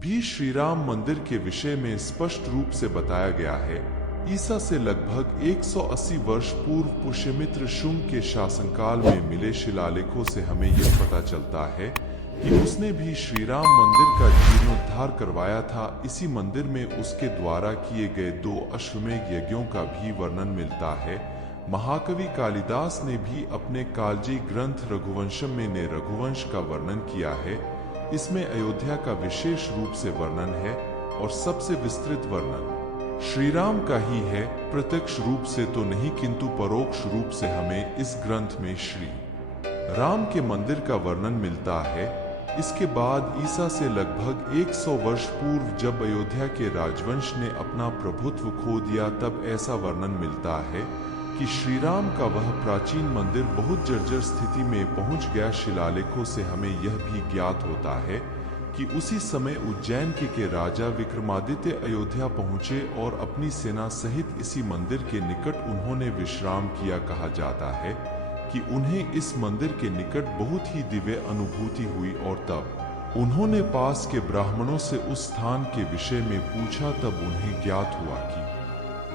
भी श्री राम मंदिर के विषय में स्पष्ट रूप से बताया गया है। ईसा से लगभग 180 वर्ष पूर्व पुष्यमित्र शुंग के शासनकाल में मिले शिलालेखों से हमें यह पता चलता है कि उसने भी श्री राम मंदिर का जीर्णोद्धार करवाया था। इसी मंदिर में उसके द्वारा किए गए 2 अश्वमेध यज्ञों का भी वर्णन मिलता है। महाकवि कालिदास ने भी अपने कालजयी ग्रंथ रघुवंशम में ने रघुवंश का वर्णन किया है। इसमें अयोध्या का विशेष रूप से वर्णन है और सबसे विस्तृत वर्णन श्री राम का ही है। प्रत्यक्ष रूप से तो नहीं किंतु परोक्ष रूप से हमें इस ग्रंथ में श्री राम के मंदिर का वर्णन मिलता है। इसके बाद ईसा से लगभग 100 वर्ष पूर्व जब अयोध्या के राजवंश ने अपना प्रभुत्व खो दिया, तब ऐसा वर्णन मिलता है कि श्री राम का वह प्राचीन मंदिर बहुत जर्जर स्थिति में पहुंच गया। शिलालेखों से हमें यह भी ज्ञात होता है कि उसी समय उज्जैन के राजा विक्रमादित्य अयोध्या पहुंचे और अपनी सेना सहित इसी मंदिर के निकट उन्होंने विश्राम किया। कहा जाता है कि उन्हें इस मंदिर के निकट बहुत ही दिव्य अनुभूति हुई और तब उन्होंने पास के ब्राह्मणों से उस स्थान के विषय में पूछा। तब उन्हें ज्ञात हुआ कि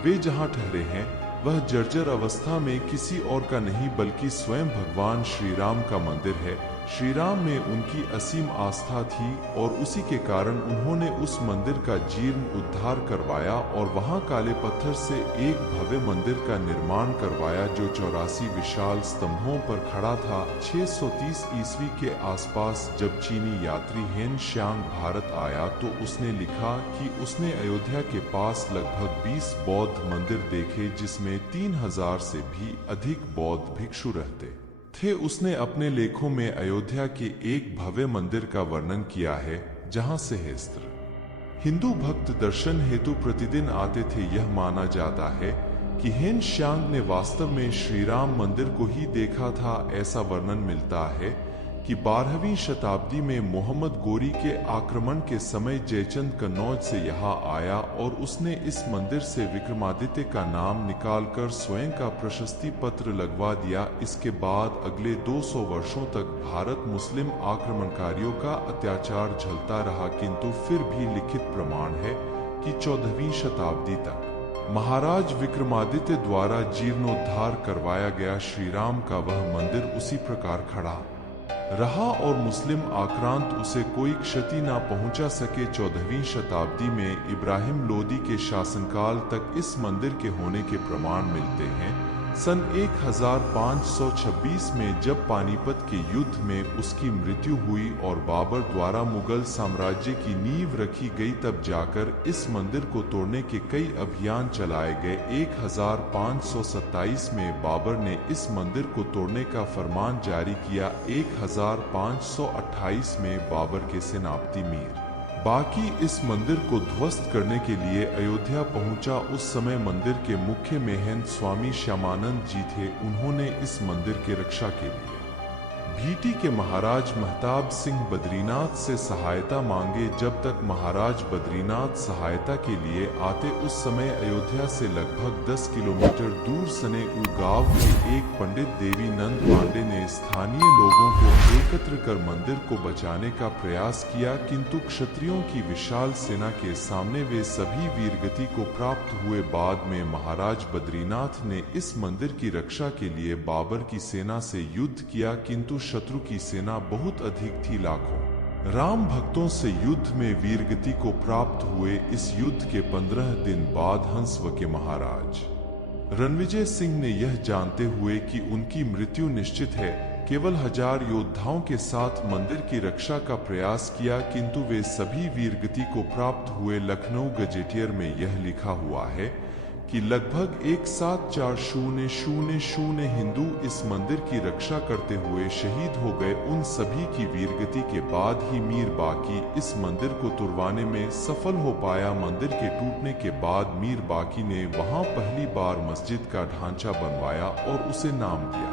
वे जहां ठहरे हैं वह जर्जर अवस्था में किसी और का नहीं बल्कि स्वयं भगवान श्री राम का मंदिर है। श्री राम में उनकी असीम आस्था थी और उसी के कारण उन्होंने उस मंदिर का जीर्ण उद्धार करवाया और वहां काले पत्थर से एक भव्य मंदिर का निर्माण करवाया जो 84 विशाल स्तंभों पर खड़ा था। 630 ईस्वी के आसपास जब चीनी यात्री हेन श्यांग भारत आया तो उसने लिखा कि उसने अयोध्या के पास लगभग 20 बौद्ध मंदिर देखे जिसमें 3000 से भी अधिक बौद्ध भिक्षु रहते थे। उसने अपने लेखों में अयोध्या के एक भव्य मंदिर का वर्णन किया है जहां सहस्त्र हिंदू भक्त दर्शन हेतु प्रतिदिन आते थे। यह माना जाता है कि हेन श्यांग ने वास्तव में श्री राम मंदिर को ही देखा था। ऐसा वर्णन मिलता है कि 12वीं शताब्दी में मोहम्मद गोरी के आक्रमण के समय जयचंद कन्नौज से यहाँ आया और उसने इस मंदिर से विक्रमादित्य का नाम निकालकर स्वयं का प्रशस्ति पत्र लगवा दिया। इसके बाद अगले 200 वर्षों तक भारत मुस्लिम आक्रमणकारियों का अत्याचार झेलता रहा, किंतु फिर भी लिखित प्रमाण है कि 14वीं शताब्दी तक महाराज विक्रमादित्य द्वारा जीर्णोद्धार करवाया गया श्री राम का वह मंदिर उसी प्रकार खड़ा रहा और मुस्लिम आक्रांत उसे कोई क्षति न पहुंचा सके। 14वीं शताब्दी में इब्राहिम लोदी के शासनकाल तक इस मंदिर के होने के प्रमाण मिलते हैं। सन 1526 में जब पानीपत के युद्ध में उसकी मृत्यु हुई और बाबर द्वारा मुगल साम्राज्य की नींव रखी गई, तब जाकर इस मंदिर को तोड़ने के कई अभियान चलाए गए। 1527 में बाबर ने इस मंदिर को तोड़ने का फरमान जारी किया। 1528 में बाबर के सेनापति मीर बाकी इस मंदिर को ध्वस्त करने के लिए अयोध्या पहुंचा। उस समय मंदिर के मुख्य महंत स्वामी श्यामानंद जी थे। उन्होंने इस मंदिर की रक्षा के लिए भीटी के महाराज महताब सिंह बद्रीनाथ से सहायता मांगे। जब तक महाराज बद्रीनाथ सहायता के लिए आते, उस समय अयोध्या से लगभग 10 किलोमीटर दूर सनेऊ गांव के एक पंडित देवी नंद पांडे ने स्थानीय लोगों को एकत्र कर मंदिर को बचाने का प्रयास किया, किंतु क्षत्रियों की विशाल सेना के सामने वे सभी वीरगति को प्राप्त हुए। बाद में महाराज बद्रीनाथ ने इस मंदिर की रक्षा के लिए बाबर की सेना से युद्ध किया, किंतु शत्रु की सेना बहुत अधिक थी। लाखों राम भक्तों से युद्ध में वीरगति को प्राप्त हुए। इस युद्ध के 15 दिन बाद हंसव के महाराज रणविजय सिंह ने यह जानते हुए कि उनकी मृत्यु निश्चित है, केवल 1000 योद्धाओं के साथ मंदिर की रक्षा का प्रयास किया, किंतु वे सभी वीरगति को प्राप्त हुए। लखनऊ गजेटियर में यह लिखा हुआ है कि लगभग 174000 हिंदू इस मंदिर की रक्षा करते हुए शहीद हो गए। उन सभी की वीरगति के बाद ही मीर बाकी इस मंदिर को तुड़वाने में सफल हो पाया। मंदिर के टूटने के बाद मीर बाकी ने वहां पहली बार मस्जिद का ढांचा बनवाया और उसे नाम दिया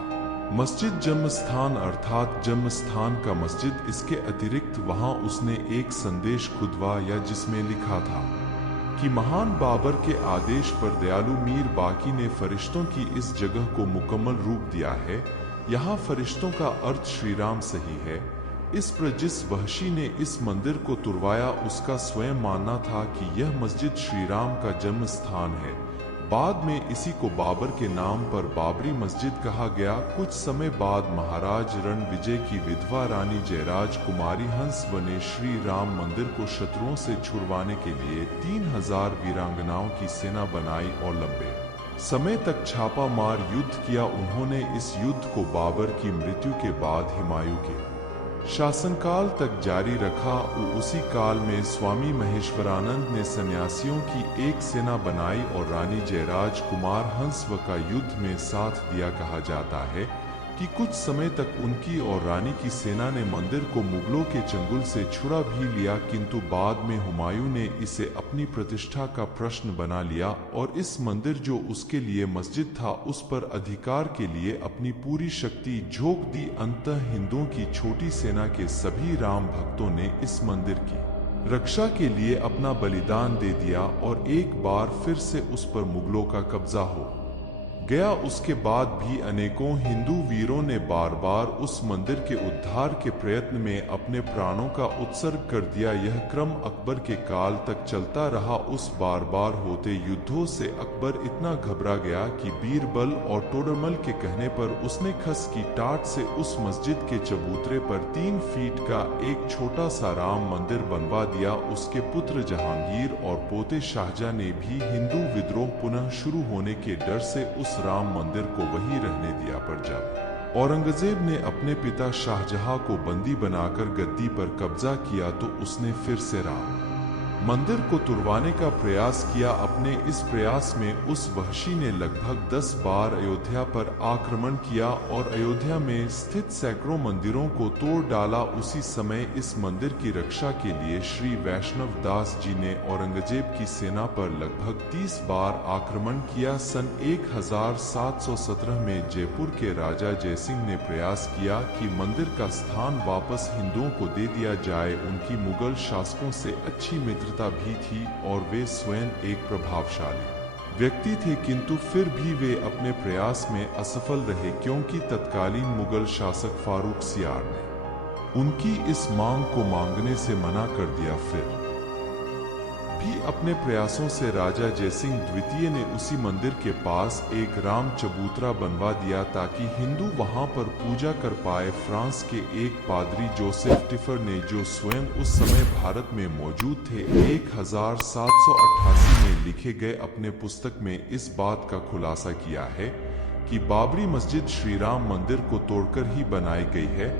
मस्जिद जन्मस्थान अर्थात जन्मस्थान का मस्जिद। इसके अतिरिक्त वहां उसने एक संदेश खुदवाया जिसमें लिखा था कि महान बाबर के आदेश पर दयालु मीर बाकी ने फरिश्तों की इस जगह को मुकम्मल रूप दिया है। यहाँ फरिश्तों का अर्थ श्री राम सही है। इस पर जिस वहशी ने इस मंदिर को तुड़वाया उसका स्वयं मानना था कि यह मस्जिद श्री राम का जन्म स्थान है। बाद में इसी को बाबर के नाम पर बाबरी मस्जिद कहा गया। कुछ समय बाद महाराज रणविजय की विधवा रानी जयराज कुमारी हंसव ने श्री राम मंदिर को शत्रुओं से छुड़वाने के लिए 3000 वीरांगनाओं की सेना बनाई और लंबे समय तक छापामार युद्ध किया। उन्होंने इस युद्ध को बाबर की मृत्यु के बाद हुमायूं के शासनकाल तक जारी रखा। उसी काल में स्वामी महेश्वरानंद ने सन्यासियों की एक सेना बनाई और रानी जयराज कुमार हंसव का युद्ध में साथ दिया। कहा जाता है कि कुछ समय तक उनकी और रानी की सेना ने मंदिर को मुगलों के चंगुल से छुड़ा भी लिया, किंतु बाद में हुमायूं ने इसे अपनी प्रतिष्ठा का प्रश्न बना लिया और इस मंदिर जो उसके लिए मस्जिद था उस पर अधिकार के लिए अपनी पूरी शक्ति झोंक दी। अंततः हिंदुओं की छोटी सेना के सभी राम भक्तों ने इस मंदिर की रक्षा के लिए अपना बलिदान दे दिया और एक बार फिर से उस पर मुगलों का कब्जा हो गया। उसके बाद भी अनेकों हिंदू वीरों ने बार बार उस मंदिर के उद्धार के प्रयत्न में अपने प्राणों का उत्सर्ग कर दिया। यह क्रम अकबर के काल तक चलता रहा। उस बार बार होते युद्धों से अकबर इतना घबरा गया कि बीरबल और टोडरमल के कहने पर उसने खस की टाट से उस मस्जिद के चबूतरे पर 3 फीट का एक छोटा सा राम मंदिर बनवा दिया। उसके पुत्र जहांगीर और पोते शाहजहां ने भी हिंदू विद्रोह पुनः शुरू होने के डर से उस राम मंदिर को वही रहने दिया। पर जब औरंगजेब ने अपने पिता शाहजहां को बंदी बनाकर गद्दी पर कब्जा किया तो उसने फिर से राम मंदिर को तुड़वाने का प्रयास किया। अपने इस प्रयास में उस वहशी ने लगभग 10 बार अयोध्या पर आक्रमण किया और अयोध्या में स्थित सैकड़ों मंदिरों को तोड़ डाला। उसी समय इस मंदिर की रक्षा के लिए श्री वैष्णव दास जी ने औरंगजेब की सेना पर लगभग 30 बार आक्रमण किया। सन 1717 में जयपुर के राजा जयसिंह ने प्रयास किया कि मंदिर का स्थान वापस हिंदुओं को दे दिया जाए। उनकी मुगल शासकों से अच्छी मित्रता भी थी और वे स्वयं एक प्रभावशाली व्यक्ति थे, किंतु फिर भी वे अपने प्रयास में असफल रहे क्योंकि तत्कालीन मुगल शासक फारूक सियार ने उनकी इस मांग को मांगने से मना कर दिया। फिर भी अपने प्रयासों से राजा जयसिंह द्वितीय ने उसी मंदिर के पास एक राम चबूतरा बनवा दिया ताकि हिंदू वहां पर पूजा कर पाए। फ्रांस के एक पादरी जोसेफ टिफर ने, जो स्वयं उस समय भारत में मौजूद थे, 1788 में लिखे गए अपने पुस्तक में इस बात का खुलासा किया है कि बाबरी मस्जिद श्री राम मंदिर को तोड़कर ही बनाई गई है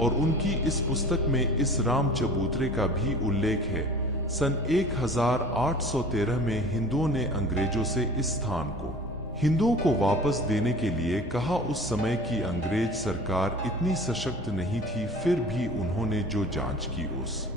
और उनकी इस पुस्तक में इस राम चबूतरे का भी उल्लेख है। सन 1813 में हिंदुओं ने अंग्रेजों से इस स्थान को हिंदुओं को वापस देने के लिए कहा। उस समय की अंग्रेज सरकार इतनी सशक्त नहीं थी, फिर भी उन्होंने जो जांच की उस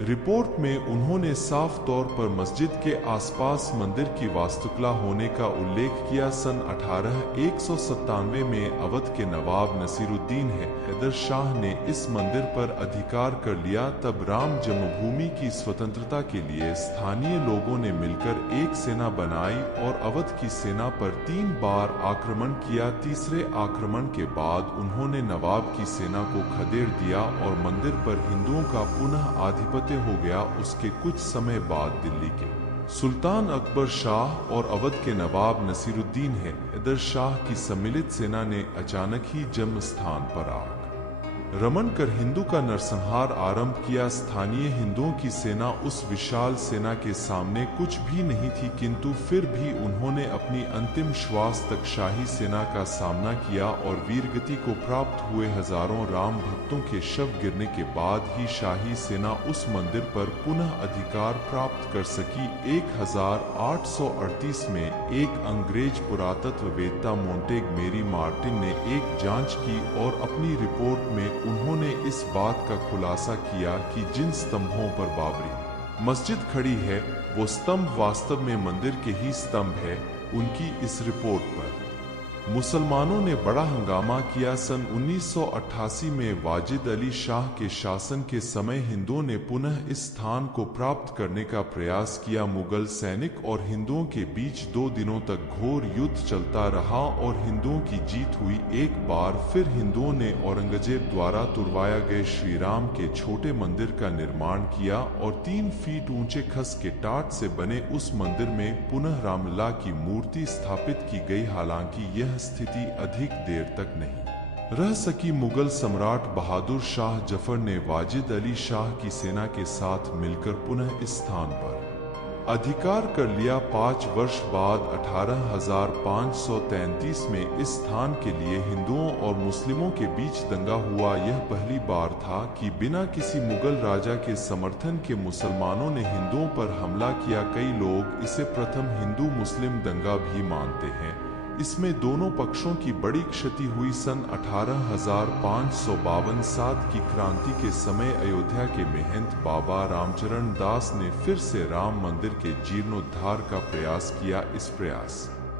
रिपोर्ट में उन्होंने साफ तौर पर मस्जिद के आसपास मंदिर की वास्तुकला होने का उल्लेख किया। सन 1897 में अवध के नवाब नसीरुद्दीन हैदर शाह ने इस मंदिर पर अधिकार कर लिया। तब राम जन्मभूमि की स्वतंत्रता के लिए स्थानीय लोगों ने मिलकर एक सेना बनाई और अवध की सेना पर 3 बार आक्रमण किया। तीसरे आक्रमण के बाद उन्होंने नवाब की सेना को खदेड़ दिया और मंदिर पर हिंदुओं का पुनः आधिपत्य हो गया। उसके कुछ समय बाद दिल्ली के सुल्तान अकबर शाह और अवध के नवाब नसीरुद्दीन हैदर शाह की सम्मिलित सेना ने अचानक ही जन्म स्थान पर आग रमन कर हिंदू का नरसंहार आरंभ किया। स्थानीय हिंदुओं की सेना उस विशाल सेना के सामने कुछ भी नहीं थी, किंतु फिर भी उन्होंने अपनी अंतिम श्वास तक शाही सेना का सामना किया और वीरगति को प्राप्त हुए। हजारों राम भक्तों के शव गिरने के बाद ही शाही सेना उस मंदिर पर पुनः अधिकार प्राप्त कर सकी। 1838 में एक अंग्रेज पुरातत्ववेत्ता मोंटेग मेरी मार्टिन ने एक जांच की और अपनी रिपोर्ट में उन्होंने इस बात का खुलासा किया कि जिन स्तंभों पर बाबरी मस्जिद खड़ी है वो स्तंभ वास्तव में मंदिर के ही स्तंभ है। उनकी इस रिपोर्ट पर मुसलमानों ने बड़ा हंगामा किया। सन 1988 में वाजिद अली शाह के शासन के समय हिंदुओं ने पुनः इस स्थान को प्राप्त करने का प्रयास किया। मुगल सैनिक और हिंदुओं के बीच 2 दिनों तक घोर युद्ध चलता रहा और हिंदुओं की जीत हुई। एक बार फिर हिंदुओं ने औरंगजेब द्वारा तुड़वाया गए श्री राम के छोटे मंदिर का निर्माण किया और 3 फीट ऊंचे खस के टाट से बने उस मंदिर में पुनः रामलला की मूर्ति स्थापित की गई। हालांकि यह स्थिति अधिक देर तक नहीं रह सकी। मुगल सम्राट बहादुर शाह जफर ने वाजिद अली शाह की सेना के साथ मिलकर पुनः इस स्थान पर अधिकार कर लिया। 5 वर्ष बाद 18,533 में इस स्थान के लिए हिंदुओं और मुस्लिमों के बीच दंगा हुआ। यह पहली बार था कि बिना किसी मुगल राजा के समर्थन के मुसलमानों ने हिंदुओं पर हमला किया। कई लोग इसे प्रथम हिंदू मुस्लिम दंगा भी मानते हैं। इसमें दोनों पक्षों की बड़ी क्षति हुई। सन 18,552 सात की क्रांति के समय अयोध्या के महंत बाबा रामचरण दास ने फिर से राम मंदिर के जीर्णोद्धार का प्रयास किया। इस प्रयास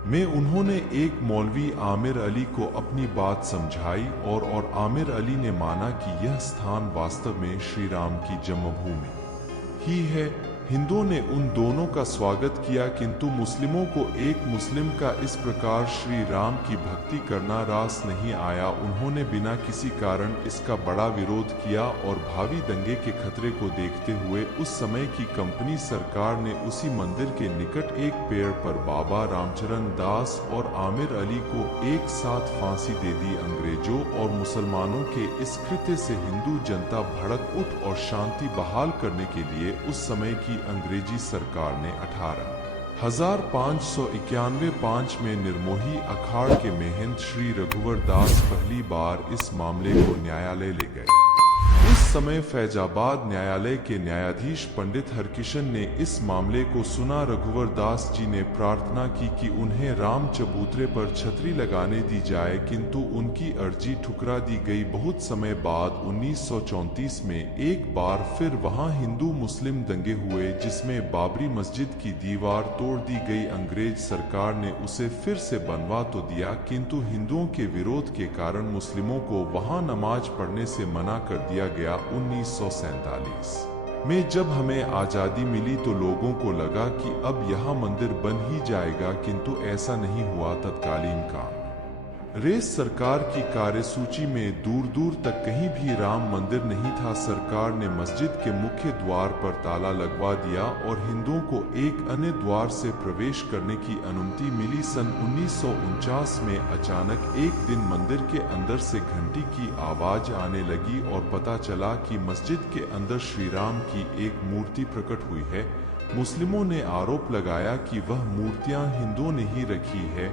में उन्होंने एक मौलवी आमिर अली को अपनी बात समझाई और आमिर अली ने माना कि यह स्थान वास्तव में श्री राम की जन्मभूमि ही है। हिंदुओं ने उन दोनों का स्वागत किया, किंतु मुस्लिमों को एक मुस्लिम का इस प्रकार श्री राम की भक्ति करना रास नहीं आया। उन्होंने बिना किसी कारण इसका बड़ा विरोध किया और भावी दंगे के खतरे को देखते हुए उस समय की कंपनी सरकार ने उसी मंदिर के निकट एक पेड़ पर बाबा रामचरण दास और आमिर अली को एक साथ फांसी दे दी। अंग्रेजों और मुसलमानों के इस कृत्य से हिंदू जनता भड़क उठ और शांति बहाल करने के लिए उस समय की अंग्रेजी सरकार ने 18,591 में निर्मोही अखाड़ के महंत श्री रघुवर दास पहली बार इस मामले को न्यायालय ले गए। उस समय फैजाबाद न्यायालय के न्यायाधीश पंडित हरकिशन ने इस मामले को सुना। रघुवर दास जी ने प्रार्थना की कि उन्हें राम चबूतरे पर छतरी लगाने दी जाए, किंतु उनकी अर्जी ठुकरा दी गई। बहुत समय बाद 1934 में एक बार फिर वहां हिंदू मुस्लिम दंगे हुए, जिसमें बाबरी मस्जिद की दीवार तोड़ दी गई। अंग्रेज सरकार ने उसे फिर से बनवा तो दिया, किंतु हिंदुओं के विरोध के कारण मुस्लिमों को वहां नमाज पढ़ने से मना कर दिया गया। 1947 में जब हमें आजादी मिली तो लोगों को लगा कि अब यहाँ मंदिर बन ही जाएगा, किंतु ऐसा नहीं हुआ। तत्कालीन कांग्रेस सरकार की कार्यसूची में दूर दूर तक कहीं भी राम मंदिर नहीं था। सरकार ने मस्जिद के मुख्य द्वार पर ताला लगवा दिया और हिंदुओं को एक अन्य द्वार से प्रवेश करने की अनुमति मिली। सन 1949 में अचानक एक दिन मंदिर के अंदर से घंटी की आवाज आने लगी और पता चला कि मस्जिद के अंदर श्री राम की एक मूर्ति प्रकट हुई है। मुस्लिमों ने आरोप लगाया कि वह मूर्तियां हिंदुओं ने ही रखी है।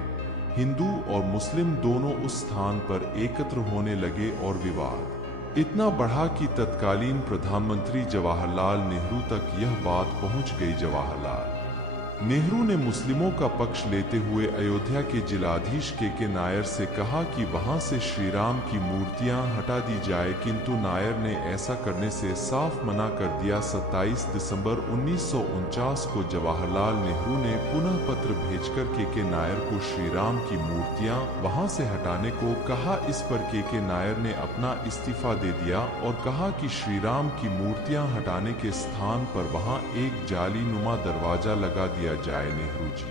हिंदू और मुस्लिम दोनों उस स्थान पर एकत्र होने लगे और विवाद इतना बढ़ा कि तत्कालीन प्रधानमंत्री जवाहरलाल नेहरू तक यह बात पहुंच गई। जवाहरलाल नेहरू ने मुस्लिमों का पक्ष लेते हुए अयोध्या के जिलाधीश के नायर से कहा कि वहां से श्री राम की मूर्तियां हटा दी जाए, किंतु नायर ने ऐसा करने से साफ मना कर दिया। 27 दिसंबर 1949 को जवाहरलाल नेहरू ने पुनः पत्र भेजकर के नायर को श्री राम की मूर्तियां वहां से हटाने को कहा। इस पर के नायर ने अपना इस्तीफा दे दिया और कहा कि श्री राम की मूर्तियां हटाने के स्थान पर वहां एक जाली नुमा दरवाजा लगा दिया जाए। नेहरू जी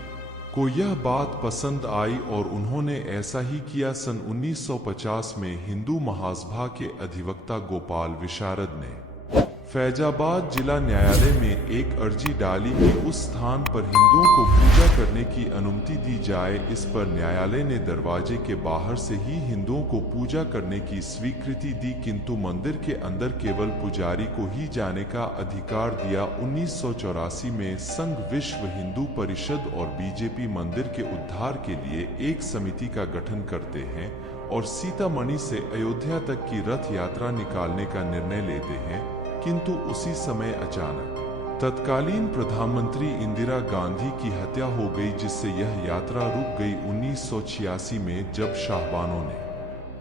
को यह बात पसंद आई और उन्होंने ऐसा ही किया। सन 1950 में हिंदू महासभा के अधिवक्ता गोपाल विशारद ने फैजाबाद जिला न्यायालय में एक अर्जी डाली कि उस स्थान पर हिंदुओं को पूजा करने की अनुमति दी जाए। इस पर न्यायालय ने दरवाजे के बाहर से ही हिंदुओं को पूजा करने की स्वीकृति दी, किंतु मंदिर के अंदर केवल पुजारी को ही जाने का अधिकार दिया। 1984 में संघ विश्व हिंदू परिषद और बीजेपी मंदिर के उद्धार के लिए एक समिति का गठन करते हैं और सीतामढ़ी से अयोध्या तक की रथ यात्रा निकालने का निर्णय लेते हैं, किंतु उसी समय अचानक तत्कालीन प्रधानमंत्री इंदिरा गांधी की हत्या हो गई, जिससे यह यात्रा रुक गई। 1986 में जब शाहबानों ने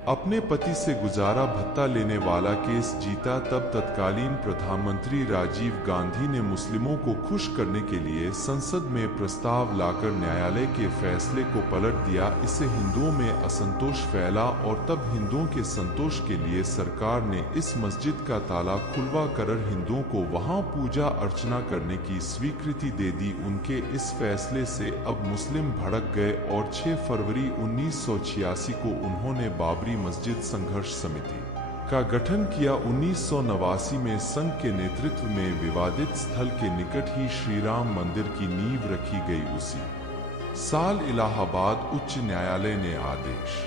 अपने पति से गुजारा भत्ता लेने वाला केस जीता, तब तत्कालीन प्रधानमंत्री राजीव गांधी ने मुस्लिमों को खुश करने के लिए संसद में प्रस्ताव लाकर न्यायालय के फैसले को पलट दिया। इससे हिंदुओं में असंतोष फैला और तब हिंदुओं के संतोष के लिए सरकार ने इस मस्जिद का ताला खुलवा कर हिंदुओं को वहां पूजा अर्चना करने की स्वीकृति दे दी। उनके इस फैसले से अब मुस्लिम भड़क गए और 6 फरवरी 1986 को उन्होंने बाबरी मस्जिद संघर्ष समिति का गठन किया। 1989 में संघ के नेतृत्व में विवादित स्थल के निकट ही श्री राम मंदिर की नींव रखी गई। उसी साल इलाहाबाद उच्च न्यायालय ने आदेश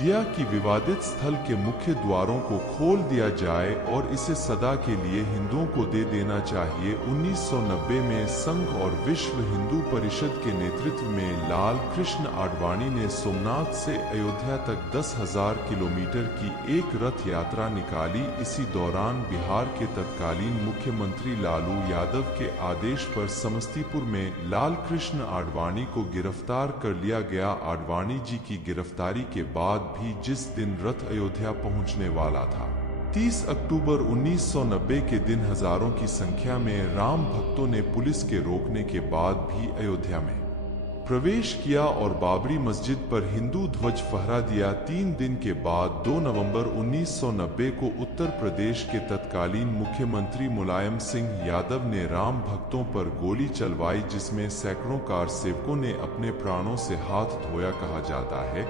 दिया कि विवादित स्थल के मुख्य द्वारों को खोल दिया जाए और इसे सदा के लिए हिंदुओं को दे देना चाहिए। 1990 में संघ और विश्व हिंदू परिषद के नेतृत्व में लाल कृष्ण आडवाणी ने सोमनाथ से अयोध्या तक 10,000 किलोमीटर की एक रथ यात्रा निकाली। इसी दौरान बिहार के तत्कालीन मुख्यमंत्री लालू यादव के आदेश पर समस्तीपुर में लाल कृष्ण आडवाणी को गिरफ्तार कर लिया गया। आडवाणी जी की गिरफ्तारी के बाद भी जिस दिन रथ अयोध्या पहुंचने वाला था, 30 अक्टूबर 1990 के दिन हजारों की संख्या में राम भक्तों ने पुलिस के रोकने के बाद भी अयोध्या में प्रवेश किया और बाबरी मस्जिद पर हिंदू ध्वज फहरा दिया। 3 दिन के बाद 2 नवंबर 1990 को उत्तर प्रदेश के तत्कालीन मुख्यमंत्री मुलायम सिंह यादव ने राम भक्तों पर गोली चलवाई, जिसमें सैकड़ों कार सेवकों ने अपने प्राणों से हाथ धोया। कहा जाता है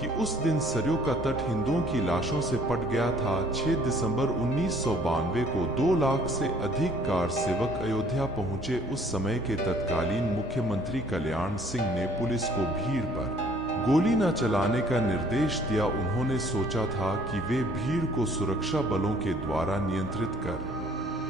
कि उस दिन सरयू का तट हिंदुओं की लाशों से पट गया था। 6 दिसंबर 1992 को 2 लाख से अधिक कार सेवक अयोध्या पहुंचे। उस समय के तत्कालीन मुख्यमंत्री कल्याण सिंह ने पुलिस को भीड़ पर गोली न चलाने का निर्देश दिया। उन्होंने सोचा था कि वे भीड़ को सुरक्षा बलों के द्वारा नियंत्रित कर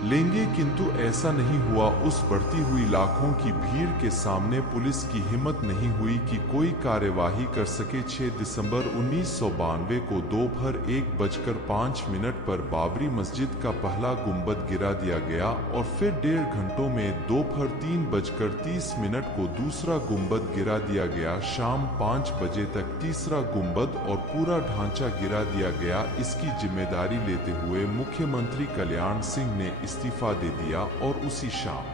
लेंगे, किंतु ऐसा नहीं हुआ। उस बढ़ती हुई लाखों की भीड़ के सामने पुलिस की हिम्मत नहीं हुई कि कोई कार्यवाही कर सके। 6 दिसंबर 1992 को दोपहर 1:05 पर बाबरी मस्जिद का पहला गुंबद गिरा दिया गया और फिर 1.5 घंटों में दोपहर 3:30 को दूसरा गुंबद गिरा दिया गया। शाम 5 बजे तक तीसरा गुंबद और पूरा ढांचा गिरा दिया गया। इसकी जिम्मेदारी लेते हुए मुख्यमंत्री कल्याण सिंह ने इस्तीफा दे दिया और उसी शाम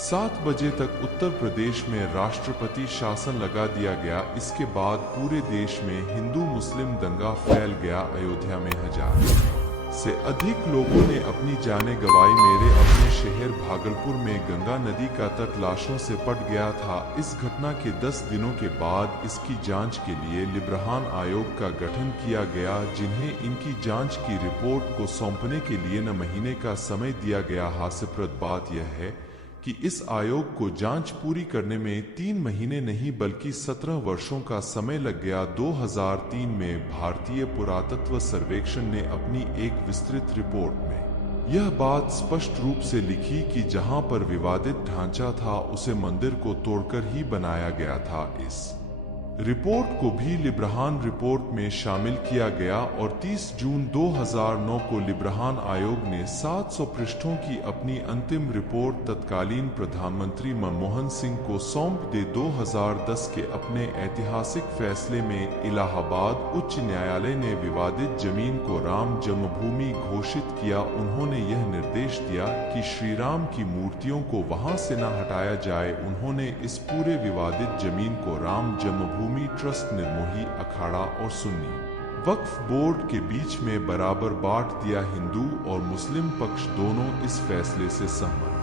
7 बजे तक उत्तर प्रदेश में राष्ट्रपति शासन लगा दिया गया। इसके बाद पूरे देश में हिंदू मुस्लिम दंगा फैल गया। अयोध्या में 1000 से अधिक लोगों ने अपनी जानें गंवाई। मेरे अपने शहर भागलपुर में गंगा नदी का तट लाशों से पट गया था। इस घटना के 10 दिनों के बाद इसकी जांच के लिए लिब्रहान आयोग का गठन किया गया, जिन्हें इनकी जांच की रिपोर्ट को सौंपने के लिए 9 महीने का समय दिया गया। हास्यप्रद बात यह है कि इस आयोग को जांच पूरी करने में 3 महीने नहीं बल्कि 17 वर्षों का समय लग गया। 2003 में भारतीय पुरातत्व सर्वेक्षण ने अपनी एक विस्तृत रिपोर्ट में यह बात स्पष्ट रूप से लिखी कि जहां पर विवादित ढांचा था उसे मंदिर को तोड़कर ही बनाया गया था। इस रिपोर्ट को भी लिब्रहान रिपोर्ट में शामिल किया गया और 30 जून 2009 को लिब्रहान आयोग ने 700 पृष्ठों की अपनी अंतिम रिपोर्ट तत्कालीन प्रधानमंत्री मनमोहन सिंह को सौंप दे। 2010 के अपने ऐतिहासिक फैसले में इलाहाबाद उच्च न्यायालय ने विवादित जमीन को राम जन्मभूमि घोषित किया। उन्होंने यह निर्देश दिया कि श्री राम की मूर्तियों को वहां से न हटाया जाए। उन्होंने इस पूरे विवादित जमीन को राम जन्मभूमि ट्रस्ट, निर्मोही अखाड़ा और सुन्नी वक्फ बोर्ड के बीच में बराबर बांट दिया। हिंदू और मुस्लिम पक्ष दोनों इस फैसले से सहमत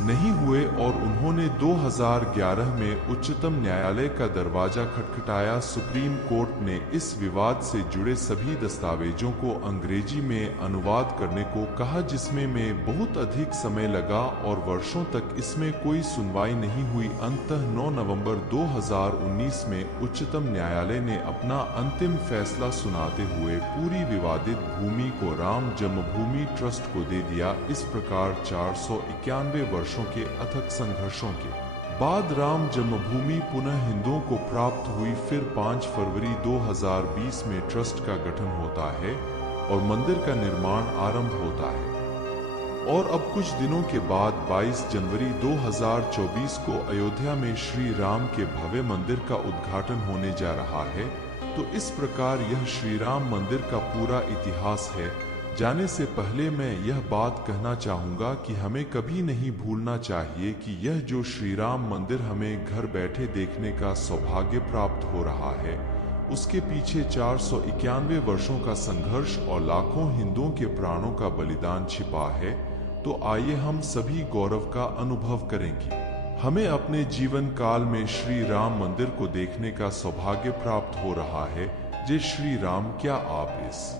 नहीं हुए और उन्होंने 2011 में उच्चतम न्यायालय का दरवाजा खटखटाया। सुप्रीम कोर्ट ने इस विवाद से जुड़े सभी दस्तावेजों को अंग्रेजी में अनुवाद करने को कहा, जिसमें में बहुत अधिक समय लगा और वर्षों तक इसमें कोई सुनवाई नहीं हुई। अंततः 9 नवंबर 2019 में उच्चतम न्यायालय ने अपना अंतिम फैसला सुनाते हुए पूरी विवादित भूमि को राम जन्मभूमि ट्रस्ट को दे दिया। इस प्रकार 491 वर्षों के अथक संघर्षों के बाद राम जन्मभूमि पुनः हिंदुओं को प्राप्त हुई। फिर 5 फरवरी 2020 में ट्रस्ट का गठन होता है और मंदिर का निर्माण आरंभ होता है और अब कुछ दिनों के बाद 22 जनवरी 2024 को अयोध्या में श्री राम के भव्य मंदिर का उद्घाटन होने जा रहा है तो इस प्रकार यह श्री राम मंदिर का पूरा इतिहास है। जाने से पहले मैं यह बात कहना चाहूँगा कि हमें कभी नहीं भूलना चाहिए कि यह जो श्री राम मंदिर हमें घर बैठे देखने का सौभाग्य प्राप्त हो रहा है, उसके पीछे 491 वर्षों का संघर्ष और लाखों हिंदुओं के प्राणों का बलिदान छिपा है। तो आइए हम सभी गौरव का अनुभव करेंगे। हमें अपने जीवन काल में श्री राम मंदिर को देखने का सौभाग्य प्राप्त हो रहा है। जय श्री राम। क्या आप इस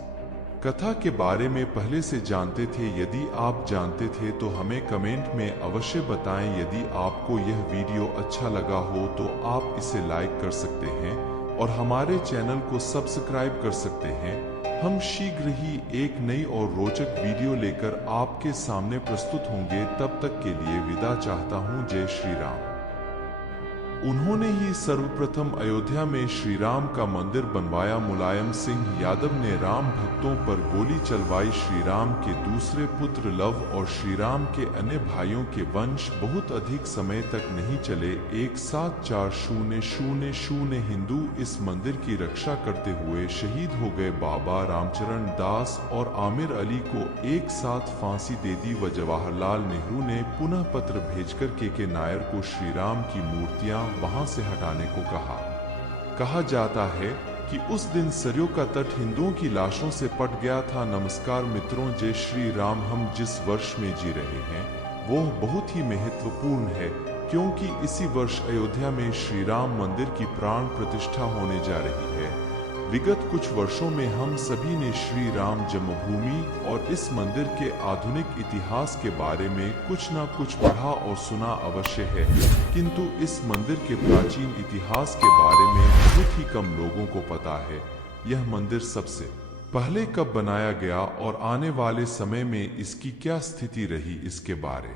कथा के बारे में पहले से जानते थे? यदि आप जानते थे तो हमें कमेंट में अवश्य बताएं। यदि आपको यह वीडियो अच्छा लगा हो तो आप इसे लाइक कर सकते हैं और हमारे चैनल को सब्सक्राइब कर सकते हैं। हम शीघ्र ही एक नई और रोचक वीडियो लेकर आपके सामने प्रस्तुत होंगे। तब तक के लिए विदा चाहता हूँ। जय श्री राम। उन्होंने ही सर्वप्रथम अयोध्या में श्री राम का मंदिर बनवाया। मुलायम सिंह यादव ने राम भक्तों पर गोली चलवाई। श्री राम के दूसरे पुत्र लव और श्री राम के अन्य भाइयों के वंश बहुत अधिक समय तक नहीं चले। 174000 हिंदू इस मंदिर की रक्षा करते हुए शहीद हो गए। बाबा रामचरण दास और आमिर अली को एक साथ फांसी दे दी व जवाहरलाल नेहरू ने पुनः पत्र भेजकर के नायर को श्री राम की मूर्तियां वहां से हटाने को कहा जाता है कि उस दिन सरयू का तट हिंदुओं की लाशों से पट गया था। नमस्कार मित्रों, जय श्री राम। हम जिस वर्ष में जी रहे हैं वो बहुत ही महत्वपूर्ण है, क्योंकि इसी वर्ष अयोध्या में श्री राम मंदिर की प्राण प्रतिष्ठा होने जा रही है। विगत कुछ वर्षों में हम सभी ने श्री राम जन्मभूमि और इस मंदिर के आधुनिक इतिहास के बारे में कुछ न कुछ पढ़ा और सुना अवश्य है, किंतु इस मंदिर के प्राचीन इतिहास के बारे में बहुत ही कम लोगों को पता है। यह मंदिर सबसे पहले कब बनाया गया और आने वाले समय में इसकी क्या स्थिति रही, इसके बारे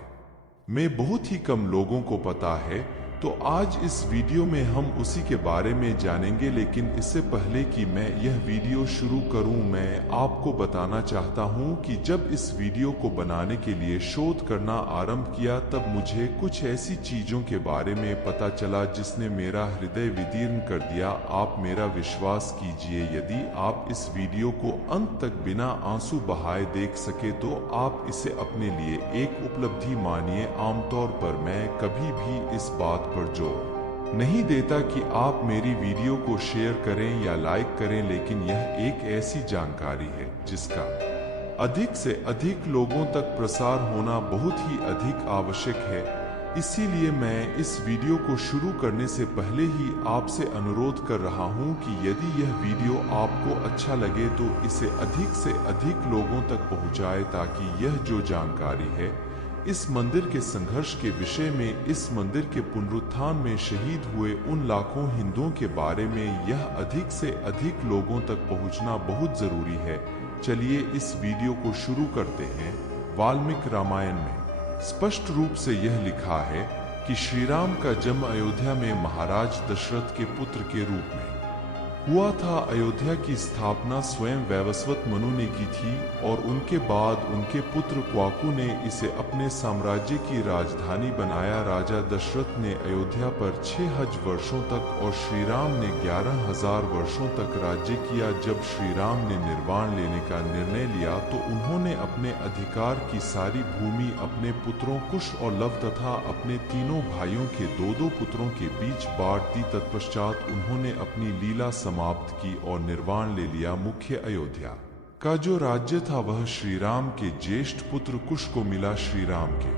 में बहुत ही कम लोगों को पता है। तो आज इस वीडियो में हम उसी के बारे में जानेंगे। लेकिन इससे पहले कि मैं यह वीडियो शुरू करूं, मैं आपको बताना चाहता हूं कि जब इस वीडियो को बनाने के लिए शोध करना आरंभ किया तब मुझे कुछ ऐसी चीजों के बारे में पता चला जिसने मेरा हृदय विदीर्ण कर दिया। आप मेरा विश्वास कीजिए, यदि आप इस वीडियो को अंत तक बिना आंसू बहाए देख सके तो आप इसे अपने लिए एक उपलब्धि मानिए। आमतौर पर मैं कभी भी इस बात पर जोर नहीं देता कि आप मेरी वीडियो को शेयर करें या लाइक करें, लेकिन यह एक ऐसी जानकारी है जिसका अधिक से अधिक लोगों तक प्रसार होना बहुत ही अधिक आवश्यक है। इसीलिए मैं इस वीडियो को शुरू करने से पहले ही आपसे अनुरोध कर रहा हूं कि यदि यह वीडियो आपको अच्छा लगे तो इसे अधिक से अधिक लोगों तक पहुंचाए, ताकि यह जो जानकारी है इस मंदिर के संघर्ष के विषय में, इस मंदिर के पुनरुत्थान में शहीद हुए उन लाखों हिंदुओं के बारे में, यह अधिक से अधिक लोगों तक पहुंचना बहुत जरूरी है। चलिए इस वीडियो को शुरू करते हैं। वाल्मीकि रामायण में स्पष्ट रूप से यह लिखा है कि श्री राम का जन्म अयोध्या में महाराज दशरथ के पुत्र के रूप में हुआ था। अयोध्या की स्थापना स्वयं वैवस्वत मनु ने की थी और उनके बाद उनके पुत्र क्वाकू ने इसे अपने साम्राज्य की राजधानी बनाया। राजा दशरथ ने अयोध्या पर 6000 वर्षों तक और श्री राम ने 11000 वर्षों तक राज्य किया। जब श्री राम ने निर्वाण लेने का निर्णय लिया तो उन्होंने अपने अधिकार की सारी भूमि अपने पुत्रों कुश और लव तथा अपने तीनों भाइयों के 2-2 पुत्रों के बीच बांट दी। तत्पश्चात उन्होंने अपनी लीला समाप्त की और निर्वाण ले लिया। मुख्य अयोध्या का जो राज्य था वह श्री राम के ज्येष्ठ पुत्र कुश को मिला। श्री राम के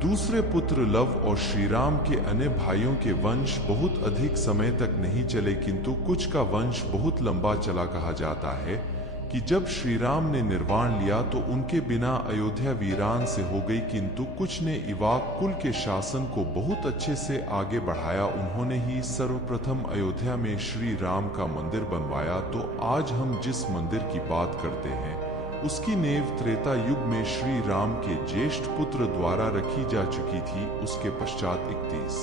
दूसरे पुत्र लव और श्री राम के अन्य भाइयों के वंश बहुत अधिक समय तक नहीं चले, किंतु कुछ का वंश बहुत लंबा चला। कहा जाता है कि जब श्री राम ने निर्वाण लिया तो उनके बिना अयोध्या वीरान से हो गई, किंतु कुछ ने इवाक कुल के शासन को बहुत अच्छे से आगे बढ़ाया। उन्होंने ही सर्वप्रथम अयोध्या में श्री राम का मंदिर बनवाया। तो आज हम जिस मंदिर की बात करते हैं उसकी नींव त्रेता युग में श्री राम के ज्येष्ठ पुत्र द्वारा रखी जा चुकी थी। उसके पश्चात 31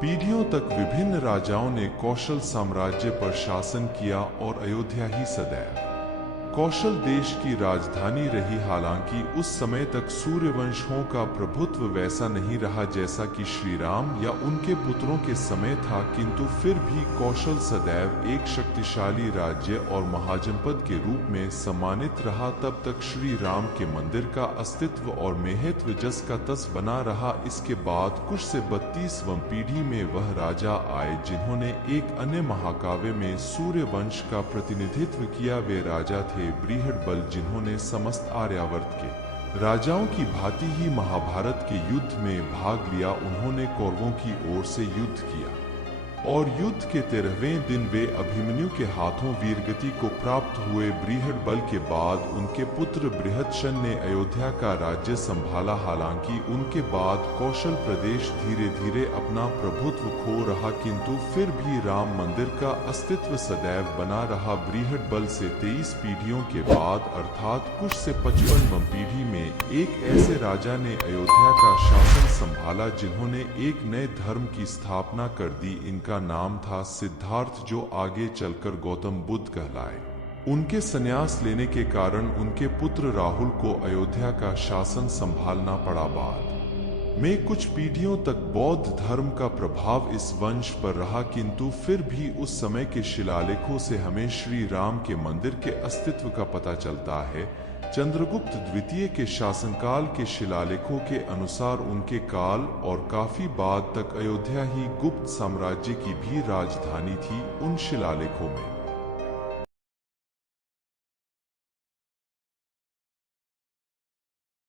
पीढ़ियों तक विभिन्न राजाओं ने कौशल साम्राज्य पर शासन किया और अयोध्या ही सदैव कौशल देश की राजधानी रही। हालांकि उस समय तक सूर्यवंशियों का प्रभुत्व वैसा नहीं रहा जैसा कि श्री राम या उनके पुत्रों के समय था, किंतु फिर भी कौशल सदैव एक शक्तिशाली राज्य और महाजनपद के रूप में सम्मानित रहा। तब तक श्री राम के मंदिर का अस्तित्व और महत्व जस का तस बना रहा। इसके बाद कुछ से 32वीं पीढ़ी में वह राजा आए जिन्होंने एक अन्य महाकाव्य में सूर्यवंश का प्रतिनिधित्व किया। वे राजा थे बृहदबल, जिन्होंने समस्त आर्यावर्त के राजाओं की भांति ही महाभारत के युद्ध में भाग लिया। उन्होंने कौरवों की ओर से युद्ध किया और युद्ध के 13वें दिन वे अभिमन्यु के हाथों वीरगति को प्राप्त हुए। बृहदबल के बाद उनके पुत्र बृहदशन ने अयोध्या का राज्य संभाला। हालांकि उनके बाद कौशल प्रदेश धीरे धीरे अपना प्रभुत्व खो रहा, किंतु फिर भी राम मंदिर का अस्तित्व सदैव बना रहा। बृहदबल से 23 पीढ़ियों के बाद अर्थात कुछ से 55वीं पीढ़ी में एक ऐसे राजा ने अयोध्या का शासन संभाला जिन्होंने एक नए धर्म की स्थापना कर दी। इनका नाम था सिद्धार्थ, जो आगे चलकर गौतम बुद्ध कहलाए। उनके संन्यास लेने के कारण उनके पुत्र राहुल को अयोध्या का शासन संभालना पड़ा। बाद में कुछ पीढ़ियों तक बौद्ध धर्म का प्रभाव इस वंश पर रहा, किंतु फिर भी उस समय के शिलालेखों से हमें श्री राम के मंदिर के अस्तित्व का पता चलता है। चंद्रगुप्त द्वितीय के शासनकाल के शिलालेखों के अनुसार उनके काल और काफी बाद तक अयोध्या ही गुप्त साम्राज्य की भी राजधानी थी। उन शिलालेखों में